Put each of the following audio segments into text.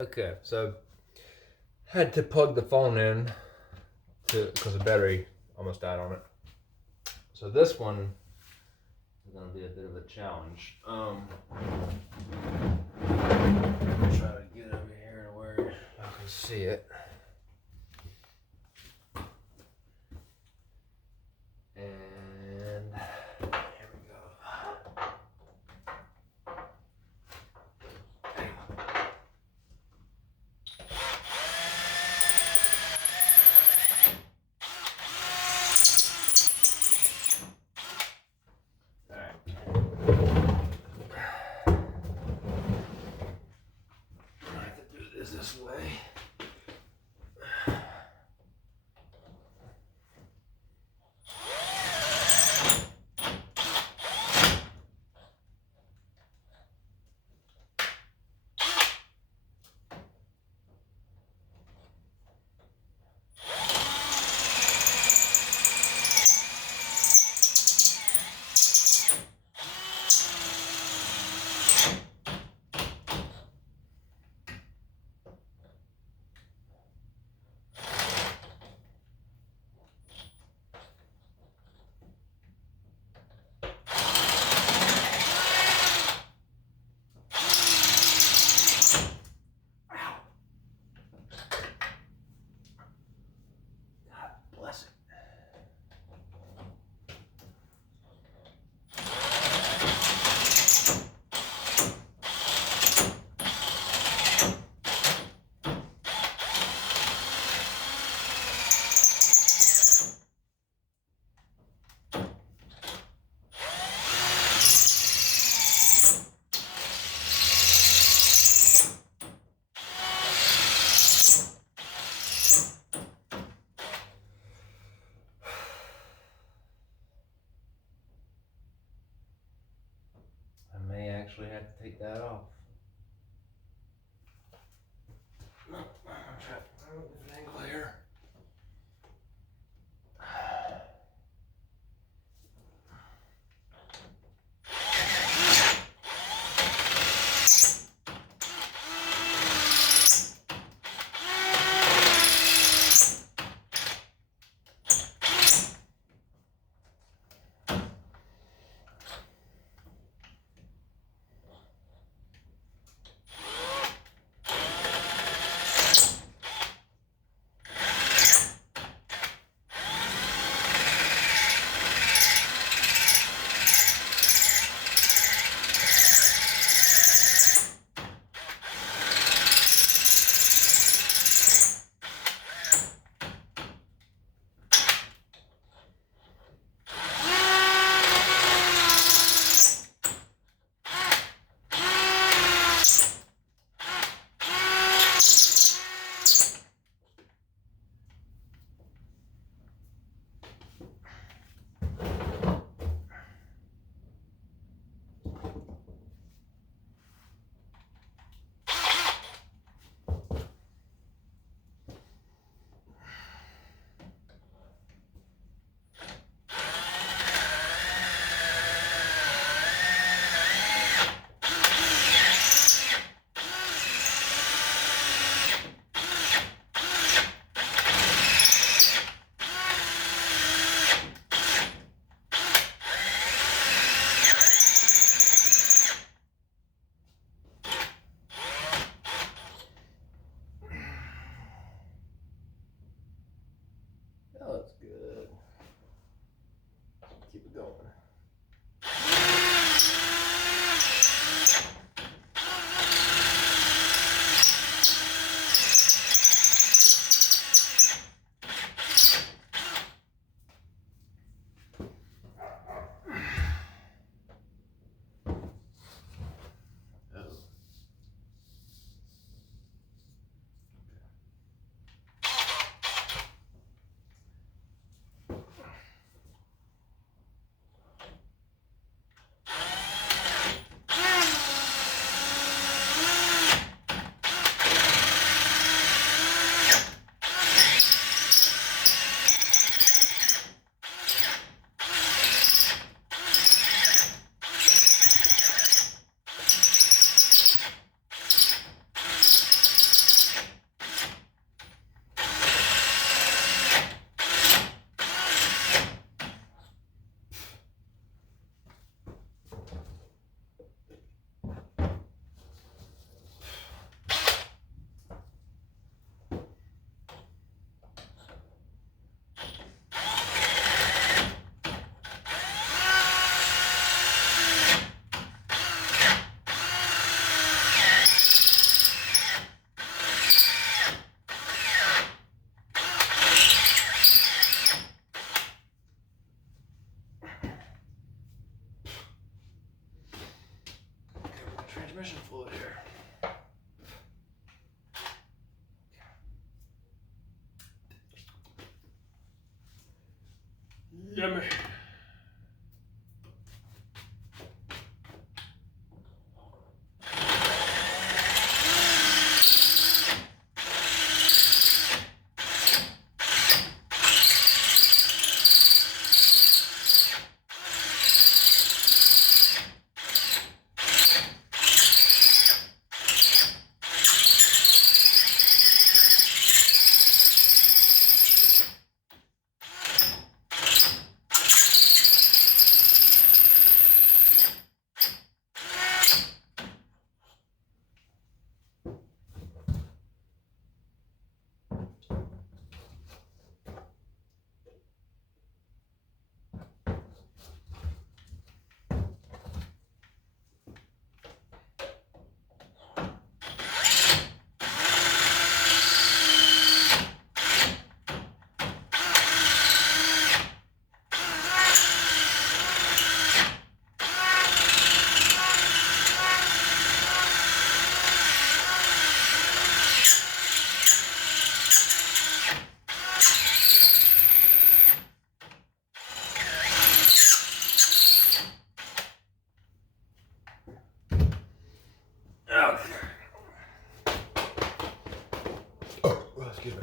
Okay, so had to plug the phone in to because the battery almost died on it. So this one is gonna be a bit of a challenge. Try to get over here to where I can see it. And here we go. I have to do this way. God bless it. I may actually have to take that off. No, I'm trying to move an angle here. Yummy. Excuse me.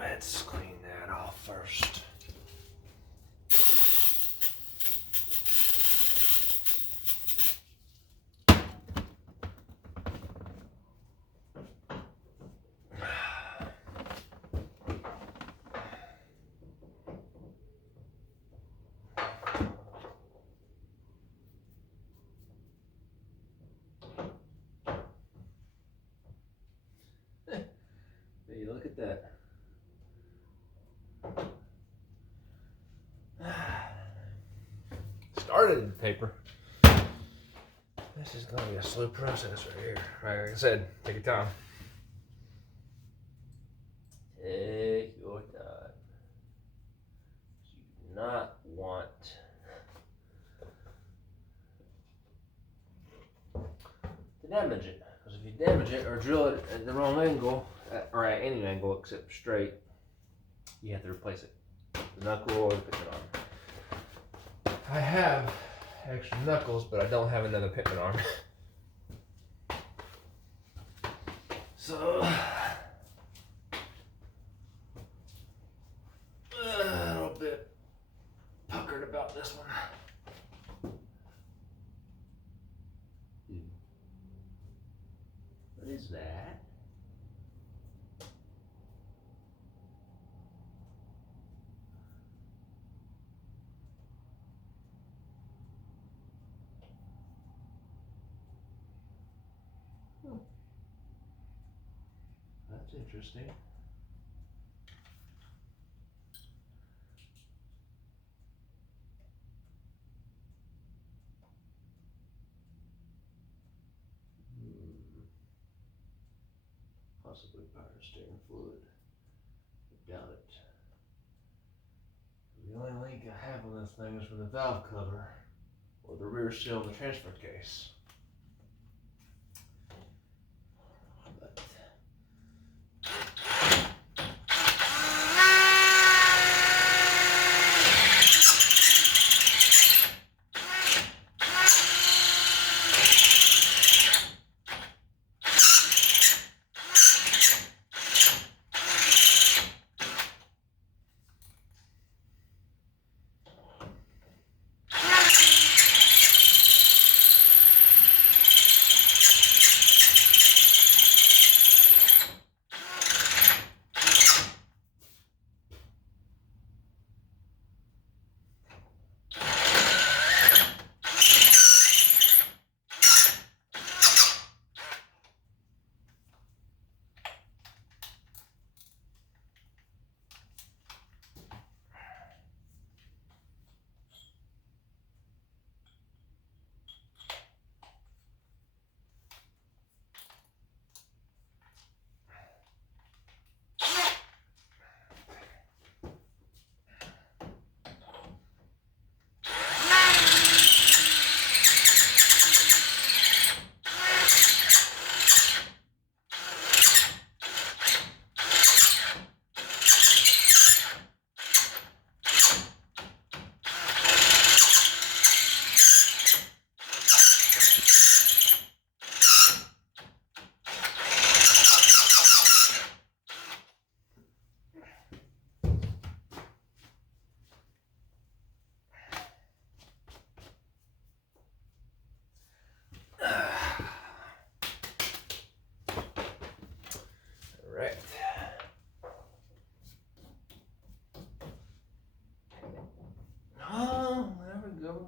Let's clean that off first. Hey, look at that. Started in paper. This is going to be a slow process right here. Like I said, take your time. Take your time. You do not want to damage it. Because if you damage it or drill it at the wrong angle, or at any angle except straight, you have to replace it. The knuckle or the pitman arm. I have extra knuckles, but I don't have another pitman arm. So, a little bit puckered about this one. What is that? That's interesting. Possibly power steering fluid. I doubt it. The only leak I have on this thing is from the valve cover or the rear seal of the transfer case. But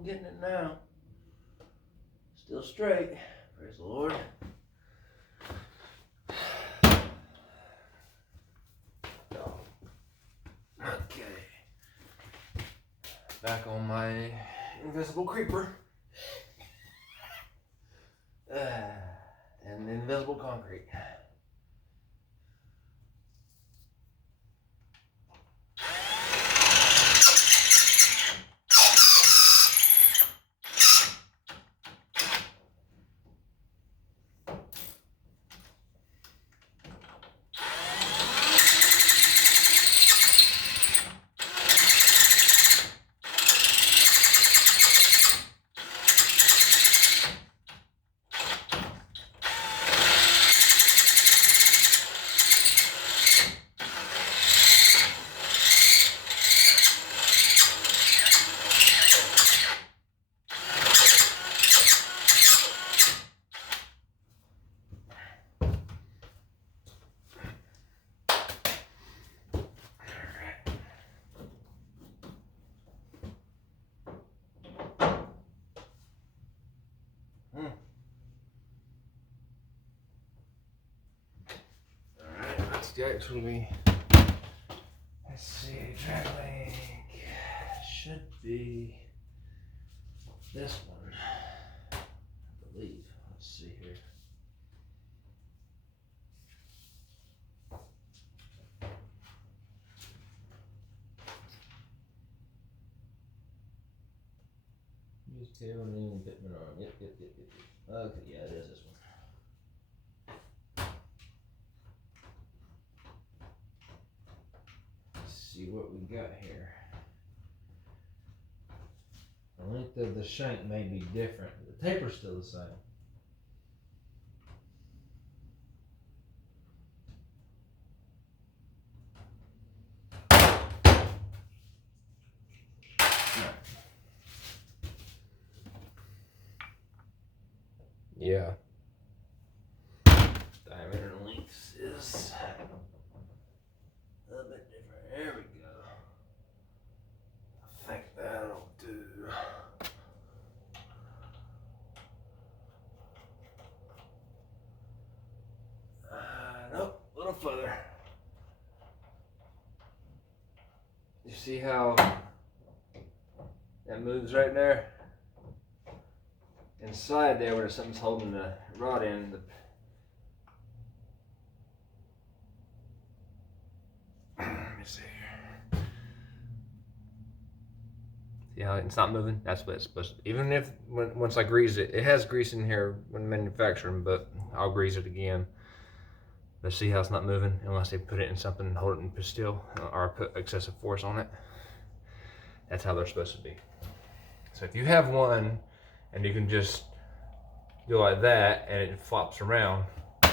getting it now. Still straight. Praise the Lord. Okay. Back on my invisible creeper. And the invisible concrete. Actually, let's see, drag link should be this one, I believe. Let's see here. Use tail and then Bitman arm. Yep. Okay, yeah, it is this one. See what we got here. The length of the shank may be different. The taper's still the same. Yeah. Diameter and length is a little bit different. There we go. I think that'll do. Nope, a little further. You see how that moves right there? Inside there where something's holding the rod in, let me see here. See how it's not moving? That's what it's supposed to. Even if once I grease it, it has grease in here when manufacturing, but I'll grease it again. But see how it's not moving unless they put it in something and hold it in still or put excessive force on it. That's how they're supposed to be. So if you have one and you can just go like that and it flops around,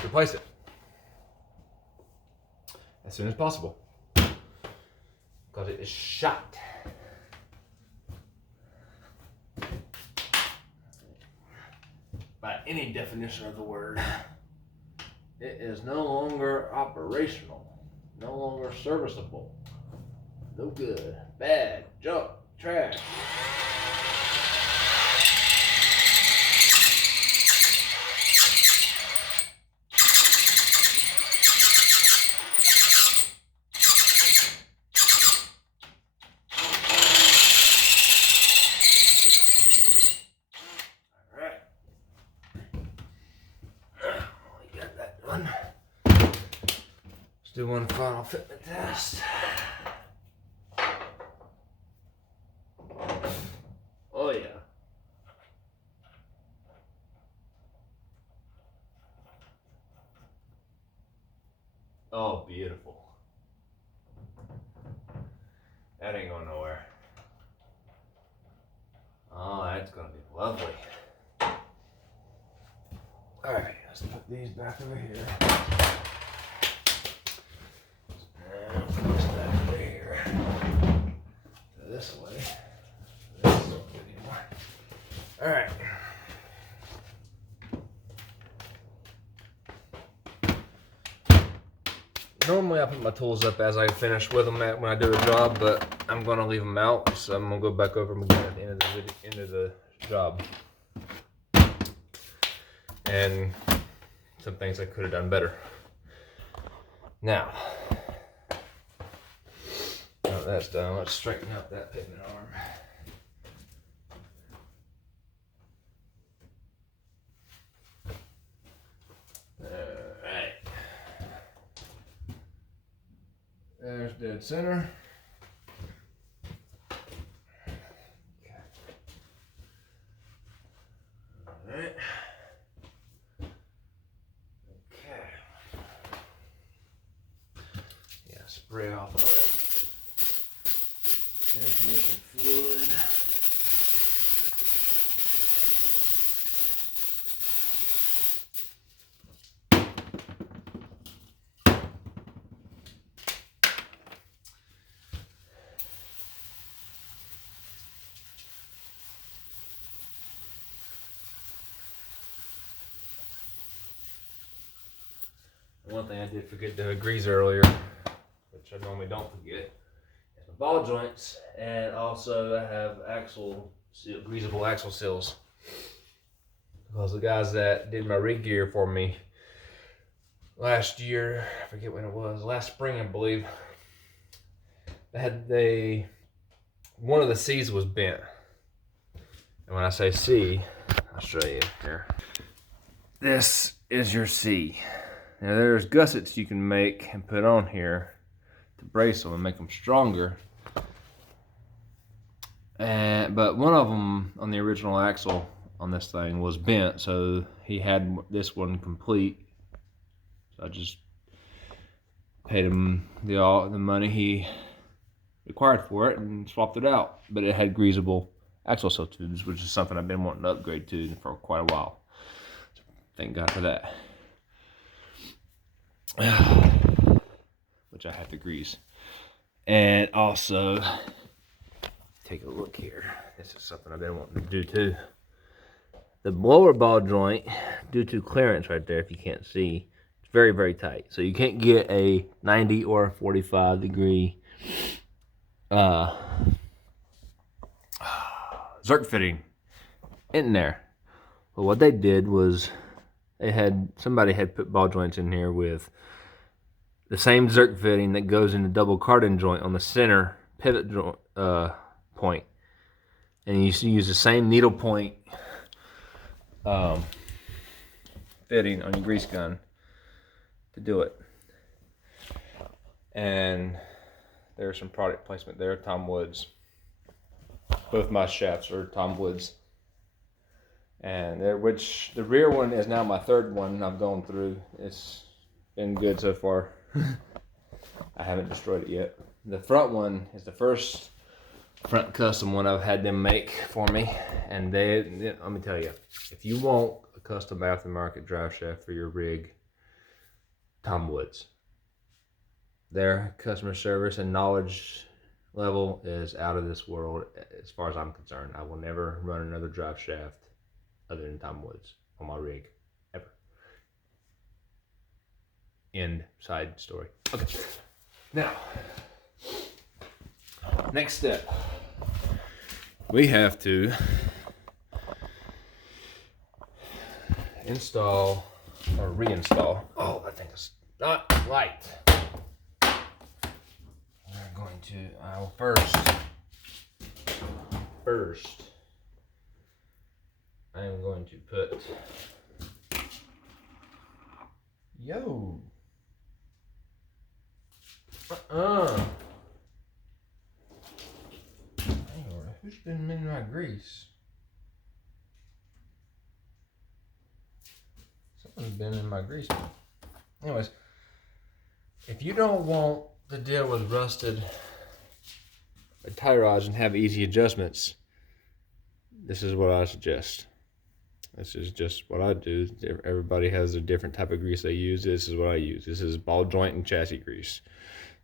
replace it as soon as possible because it is shot. By any definition of the word, it is no longer operational, no longer serviceable, no good, bad, junk, trash. Do one final fitment test. Oh yeah. Oh, beautiful. That ain't going nowhere. Oh, that's gonna be lovely. All right, let's put these back over here. This way. This is not good anymore. All right. Normally I put my tools up as I finish with them when I do a job, but I'm gonna leave them out, so I'm gonna go back over them again at the end of the job. And some things I could have done better. Now, that's done. Let's straighten out that pivot arm. Alright. There's dead center. Alright. Okay. Yeah, spray off all that transmission fluid. One thing I did forget to grease earlier, which I normally don't forget, is my ball joints, and also I have greasable axle seals. Because the guys that did my rig gear for me last year, I forget when it was, last spring I believe, one of the C's was bent. And when I say C, I'll show you here. This is your C. Now there's gussets you can make and put on here to brace them and make them stronger. But one of them on the original axle on this thing was bent, so he had this one complete. So I just paid him the money he required for it and swapped it out. But it had greasable axle seal tubes, which is something I've been wanting to upgrade to for quite a while. So thank God for that. Which I have to grease. And also, take a look here. This is something I've been wanting to do too. The blower ball joint, due to clearance right there, if you can't see, it's very, very tight. So you can't get a 90 or a 45 degree Zerk fitting in there. But what they did was somebody had put ball joints in here with the same Zerk fitting that goes in the double cardan joint on the center pivot joint, point. And you use the same needle point fitting on your grease gun to do it. And there's some product placement there, Tom Woods. Both my shafts are Tom Woods. And the rear one is now my third one I've gone through. It's been good so far. I haven't destroyed it yet. The front one is the first front custom one I've had them make for me. And let me tell you, if you want a custom aftermarket drive shaft for your rig, Tom Woods. Their customer service and knowledge level is out of this world as far as I'm concerned. I will never run another drive shaft other than Tom Woods on my rig, ever. End side story. Okay, now, next step. We have to install or reinstall. Oh, that thing is not light. We're going to, first, I am going to put, who's been in my grease? Someone's been in my grease. Anyways, if you don't want to deal with rusted tie rods and have easy adjustments, this is what I suggest. This is just what I do. Everybody has a different type of grease they use. This is what I use. This is ball joint and chassis grease.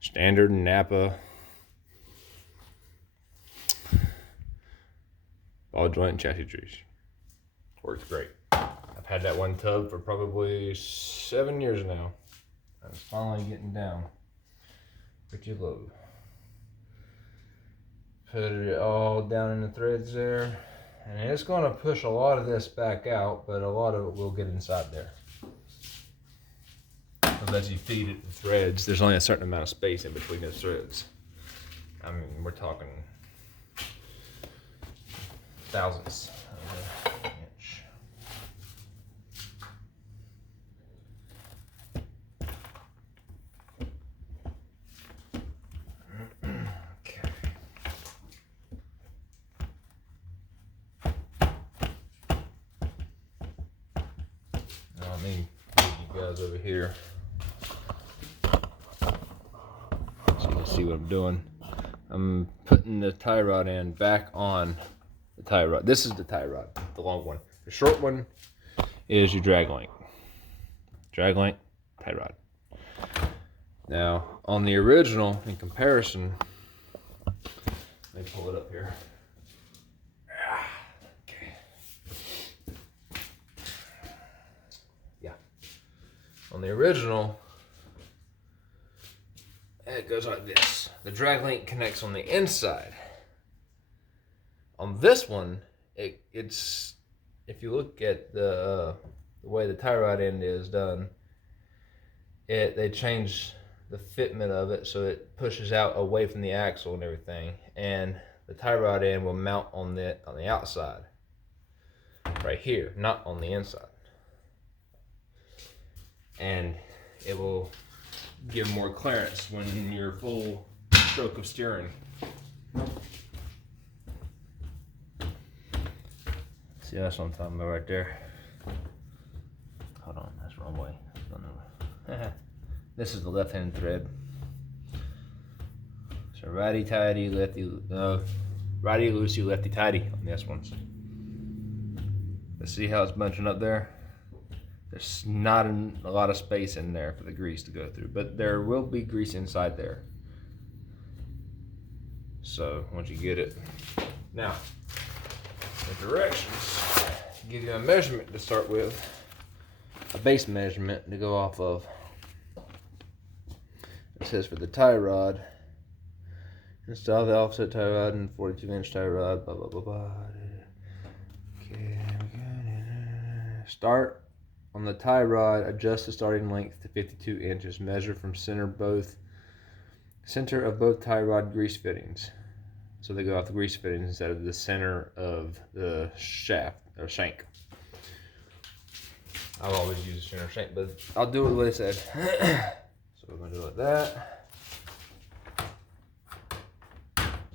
Standard Napa ball joint and chassis grease. Works great. I've had that one tub for probably 7 years now. I'm finally getting down. pretty low. Put it all down in the threads there. And it's going to push a lot of this back out, but a lot of it will get inside there. Because as you feed it the threads, there's only a certain amount of space in between those threads. I mean, we're talking thousandths of an inch. Okay. Now, let me move you guys over here so you can see what I'm doing. I'm putting the tie rod end back on the tie rod. This is the tie rod, the long one. The short one is your drag link. Drag link, tie rod. Now, on the original, in comparison, let me pull it up here. Okay. Yeah. On the original, it goes like this. The drag link connects on the inside. On this one, it's if you look at the way the tie rod end is done, they change the fitment of it so it pushes out away from the axle and everything, and the tie rod end will mount on the outside, right here, not on the inside, and it will give more clearance when you're full stroke of steering. See, that's what I'm talking about right there. Hold on, that's the wrong way. This is the left-hand thread. So righty tighty, lefty, righty loosey, lefty tighty on this one. Let's see how it's bunching up there. There's not a lot of space in there for the grease to go through, but there will be grease inside there. So once you get it, now the directions give you a measurement to start with, a base measurement to go off of. It says for the tie rod, install the offset tie rod and 42-inch tie rod, blah, blah, blah, blah. Okay, start on the tie rod, adjust the starting length to 52 inches. Measure from center of both tie rod grease fittings. So they go off the grease fittings instead of the center of the shaft or shank. I'll always use the center shank, but I'll do it the way they said. So we're gonna do it like that.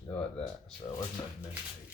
Do it like that. So where's my measure tape?